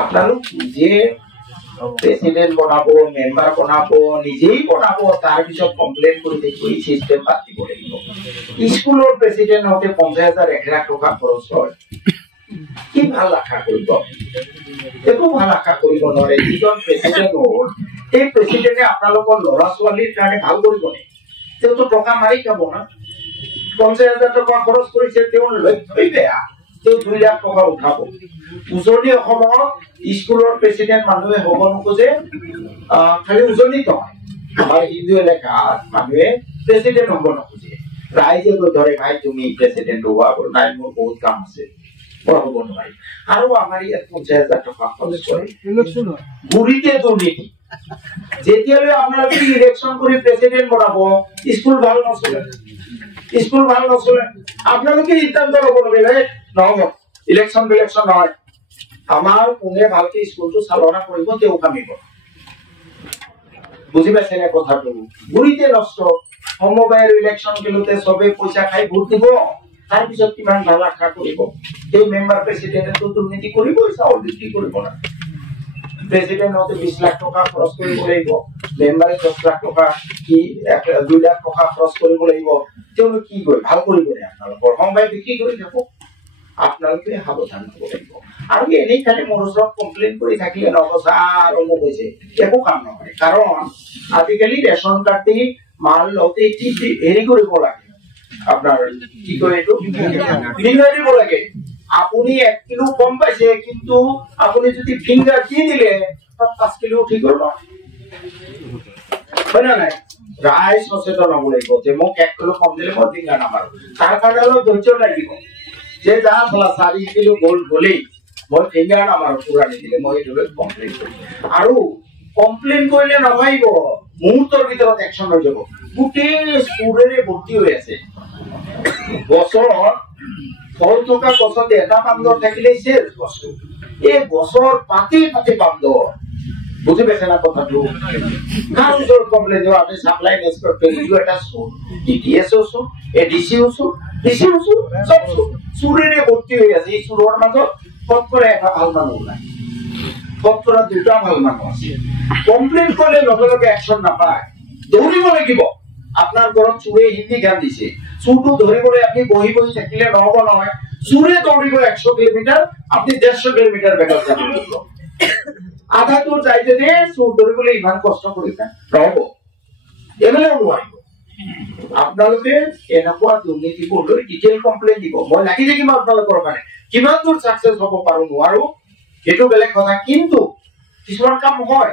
আপোনালোক নিজে president বনাবো, member বনাবো, নিজেই বনাবো, তাৰ পিছত কমপ্লেইন কৰি দেখি সিস্টেম পাতিব লাগিব। স্কুলৰ প্ৰেসিডেন্ট হতে 50,000 1 লাখ টকা খৰচ হয়, কি ভাল আশা কৰিব? একো ভাল আশা কৰিব নোৱাৰে। যিজন প্ৰেসিডেন্ট হ'ল এই প্ৰেসিডেন্টে আপোনালোকৰ ল'ৰা ছোৱালীৰ কাৰণে ভাল কৰিব নে? তেওঁতো টকা মাৰি খাব না। 50,000 টকা খৰচ কৰিছে, তেওঁৰ লক্ষ্যই বেয়া। 2 লাখ টকা উঠাব। উজনি অসমত স্কুলৰ প্ৰেসিডেন্ট মানুহে হ'ব নোখোজে, খালি উজনিত নহয়, আমাৰ হিন্দু এলেকাত মানুহে প্ৰেসিডেন্ট হ'ব নোখোজে। ৰাইজে গৈ ধৰে, ভাই তুমি প্ৰেসিডেন্ট হোৱা, নাই মোৰ বহুত কাম আছে, মই হ'ব নোৱাৰি। আৰু আমাৰ ইয়াত 50,000 টকা খৰচ কৰে, গুৰিতে দুৰ্নীতি। যেতিয়ালৈ আপোনালোকে ইলেকশন কৰি প্রেসিডেন্ট বনাব, স্কুল ভাল নচলে, স্কুল ভাল নচলে। আপোনালোকে সিদ্ধান্ত ল'ব লাগে, নহ'ব ইলেকশন নহয়, আমাৰ কোনে ভালকে স্কুলটো চালনা কৰিব তেওঁ কামিব। বুজি পাইছে নে কথাটো? গুৰিতে নষ্ট। সমবায়ৰ ইলেকশন খেলোতে চবে পইচা খাই ভোট দিব, তাৰ পিছত কিমান ভাল আশা কৰিব? এই মেম্বাৰ প্ৰেসিডেন্টে দুৰ্নীতি কৰিব, চাউল বিক্ৰী কৰিব না। প্ৰেসিডেন্ট হতে 20 লাখ টকা খৰচ কৰিব লাগিব, মেম্বাৰে 10 লাখ টকা কি 2 লাখ টকা খৰচ কৰিব লাগিব। তেওঁলোক কি কৰে? ভাল কৰিব নে? আপোনালোকৰ সমবায় বিক্ৰী কৰি থাকক, আপোনালোকে সাৱধান হ'ব লাগিব। আৰু এনেই খালি মোৰ ওচৰত কমপ্লেইন কৰি থাকিলে নহ'ব, অমুক হৈছে, একো কাম নহয়। কাৰণ আজিকালি ৰেচন কাৰ্ড দি মাল লওঁতে হেৰি কৰিব লাগে, আপোনাৰ কি কয় এইটো, ফিংগাৰ দিব লাগে। আপুনি 1 কিলো কম পাইছে, কিন্তু আপুনি যদি ফিংগাৰ দি দিলে 5 কিলো উঠি গ'ল, হয় না নাই? ৰাইজ সচেতন হ'ব লাগিব যে মোক 1 কিলো কম দিলে মই ফিংগাৰ নামাৰো। তাৰ কাৰণে অলপ ধৈৰ্য লাগিব, যে যা 4 কিলো গ'লেই মই ফিংগাৰ নামাৰো, পুৰা নিদিলে মই এইটো কমপ্লেইন কৰিম। আৰু কমপ্লেইন কৰিলে নাভাবিব, মুহূৰ্তৰ ভিতৰত একশন হৈ যাব। গোটেই স্কুলেৰে ভৰ্তি হৈ আছে, বছৰত ফল থকা গছত এটা বান্দৰ থাকিলেই শেষ বস্তু। এই গছৰ পাতে পাতে বান্দৰ। বুজি পাইছে না কথাটো? কাৰ ওচৰত কমপ্লেইন দিব? আপুনি সাপ্লাই ইন্সপেক্টৰ এটা চুৰ, ডিটিএছও চুৰ, এডিচিও চুৰ, ডিচিও চুৰ, চব চুৰ। চুৰেৰে ভৰ্তি হৈ আছে। এই চুৰৰ মাজত শতকৰা এটা ভাল মানুহ নাই, শতকৰা 2টা ভাল মানুহ আছে। কমপ্লেইন কৰিলে লগে লগে একশন নাপায়, দৌৰিব লাগিব। আপনাৰ ঘৰত চুৰে হিন্দী গান দিছে, চুৰটো ধৰিবলৈ আপনি বহি বহি থাকিলে নহব নহয়। চুৰে দৌৰিব 100 কিলোমিটাৰ, আপনি 150 কিলোমিটাৰ বেগত যাব লাগিব। আধা দূৰ যাই যদি চুৰ ধৰিবলৈ ইমান কষ্ট কৰিছে নহব, এবেলেও নোৱাৰিব। আপোনালোকে এনেকুৱা দুৰ্নীতিবোৰ লৈ ডিটেইল কমপ্লেইন দিব। মই লাগি থাকিম আপোনালোকৰ কাৰণে। কিমান দূৰ সাকসেস হ'ব পাৰো নোৱাৰো সেইটো বেলেগ কথা, কিন্তু কিছুমান কাম হয়